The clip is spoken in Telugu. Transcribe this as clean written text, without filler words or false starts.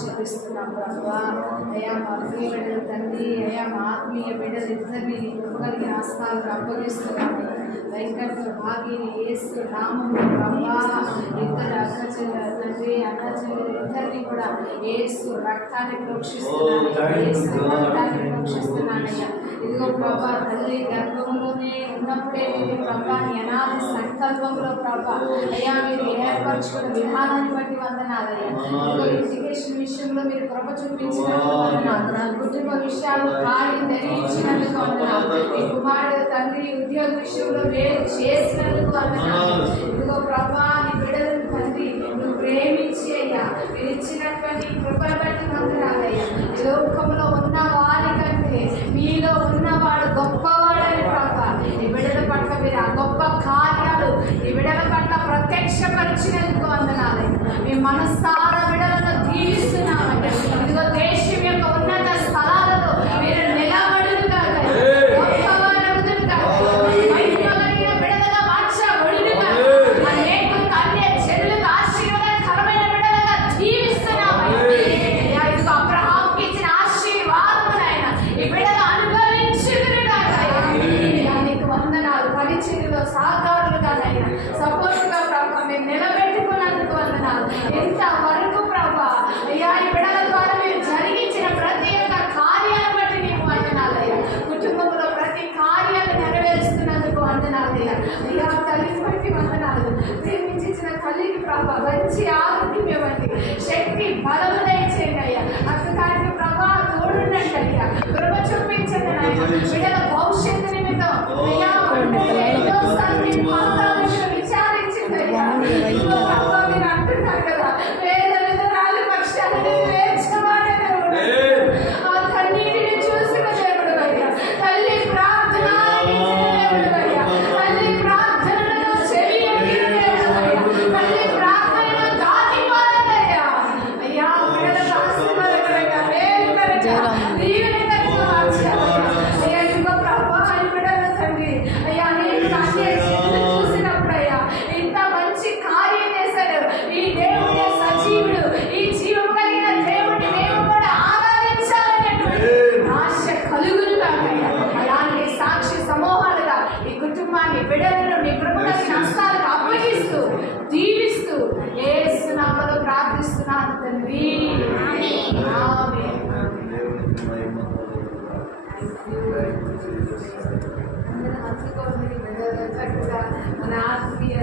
చెల్లిస్తున్నాం ప్రభా. అయ్యా మా ప్రియ బిడ్డలు తండ్రి, అయ్యా మా ఆత్మీయ బిడ్డలు ఇద్దరిని కలిగిన హస్తాలకు అప్పగిస్తున్నాము. వెంకట భాగిని యేసు నామములో ప్రభా ఇద్దరు అక్క చెల్లెలు తండ్రి, అక్క చెల్లెలు ఇద్దరిని కూడా యేసు రక్తాన్ని ప్రోక్షిస్తున్నానయ్యా. ఇదిగో ప్రభా తల్లి గర్భంలోనే ఉన్నప్పుడే మీరు ప్రభా నీ అనాది సంకల్పంలో ప్రభా అయ్యా మీరు ఏర్పరచుకున్న విధానాన్ని బట్టి వందనాలయ్యా. ఇదిగో ఎడ్యుకేషన్ విషయంలో మీరు కృప చూపించినందుకు వందనాలు. కుటుంబ విషయాలు కార్యం ధరించినందుకు వందనాలు. ఈ కుమారుడు తండ్రి ఉద్యోగ విషయంలో వేరు చేసినందుకు వందనాలు. ఇదిగో ప్రభా నీ బిడ్డలను తండ్రి నువ్వు ప్రేమించి అయ్యా మీరు ఇచ్చినటువంటి కృపను బట్టి వందనాలయ్యా. ఈ లోకంలో ఉన్న వారి కంటే మీలో ఉన్నవాడు గొప్పవాడని ప్రభా ఈ బిడ్డల పట్ల మీరు ఆ గొప్ప కార్యాలు ఈ బిడ్డల పట్ల ప్రత్యక్షపరిచినందుకు వందనాలయ్యా. మీ మనస్సారా బిడ్డలను దీవిస్తున్నామయ్యా. ఇదిగో దేశం యొక్క ఉన్నత స్థలాలలో మీరు నిలబడును కాక గొప్పవారవుదును కాక వైద్యులైన బిడ్డలుగా మార్చబడును కాక అనేక కన్య చెడులకు ఆశీర్వాదకరమైన బిడ్డలుగా జీవిస్తున్నామయ్యా. ఇదిగో అబ్రహాముకి ఇచ్చిన ఆశీర్వాదమునైన ఈ బిడ్డలు అనుభవించుదురు కాక నీకు వందనాలు. పరిచర్యలో సహకారులుగానైనా సపోర్టుగా ప్రభా మేము నిలబెట్టుకున్నందుకు వందనాలు. ఎంతవరకు ప్రభా అయ్యా ఈ బిడ్డల ద్వారా మీరు జరిగించిన ప్రతి ఒక్క కార్యాన్ని బట్టి నీకు వందనాలయ్యా. కుటుంబంలో ప్రతి కార్యాన్ని నెరవేరుస్తున్నందుకు వందనాలయ్యా. అయ్యా తల్లిని బట్టి వందనాలు. ప్రేమించిన తల్లికి ప్రభా మంచి ఆరోగ్యం ఇవ్వండి, శక్తి బలము దయచేయండి అయ్యా. అక్కగారికి ప్రభా తోడుండండి అయ్యా, కృప చూపించండి అయ్యా. బిడ్డల భవిష్యత్తు నిమిత్తం అయ్యా ఎన్నోసార్లు మీ పాదాలను విచారించింది అయ్యా. ప్రభా మీరు అంటున్నారు కదా వేద విధురాలు పక్షాలను వేర్చవాడని ఆ కన్నీటిని చూసిన దేవుడు అయ్యా. తల్లి ప్రార్థన దేవుడు అయ్యా. తల్లి ప్రార్థనలో చెవియొగ్గిన దేవుడు అయ్యా. తల్లి ప్రార్థనలో దాటిపోలేదయ్యా. అయ్యా బిడ్డలకు ఆశీర్వాదకరంగా వేరుకరంగా దీవెనకరంగా మార్చాలయ్యా. అయ్యా ఇదిగో ప్రభా ఈ బిడ్డల తండ్రి అయ్యా నేను చూసినప్పుడు అయ్యా ఇంత మంచి కార్యం చేశాడు ఈ దేవుడే సజీవుడు, ఈ జీవం కలిగిన దేవుడిని మేము కూడా ఆరాధించాలనేటువంటి ఆశ కలుగును కాకయ్యా. అలాంటి సాక్షి సమూహాలుగా ఈ కుటుంబాన్ని బిడ్డలను నీ కృప కలిగిన హస్తాలకు అప్పగిస్తూ దీవిస్తూ యేసు నామములో ప్రార్థిస్తున్నాను తండ్రి. ఆమేన్. మన ఆత్మీయ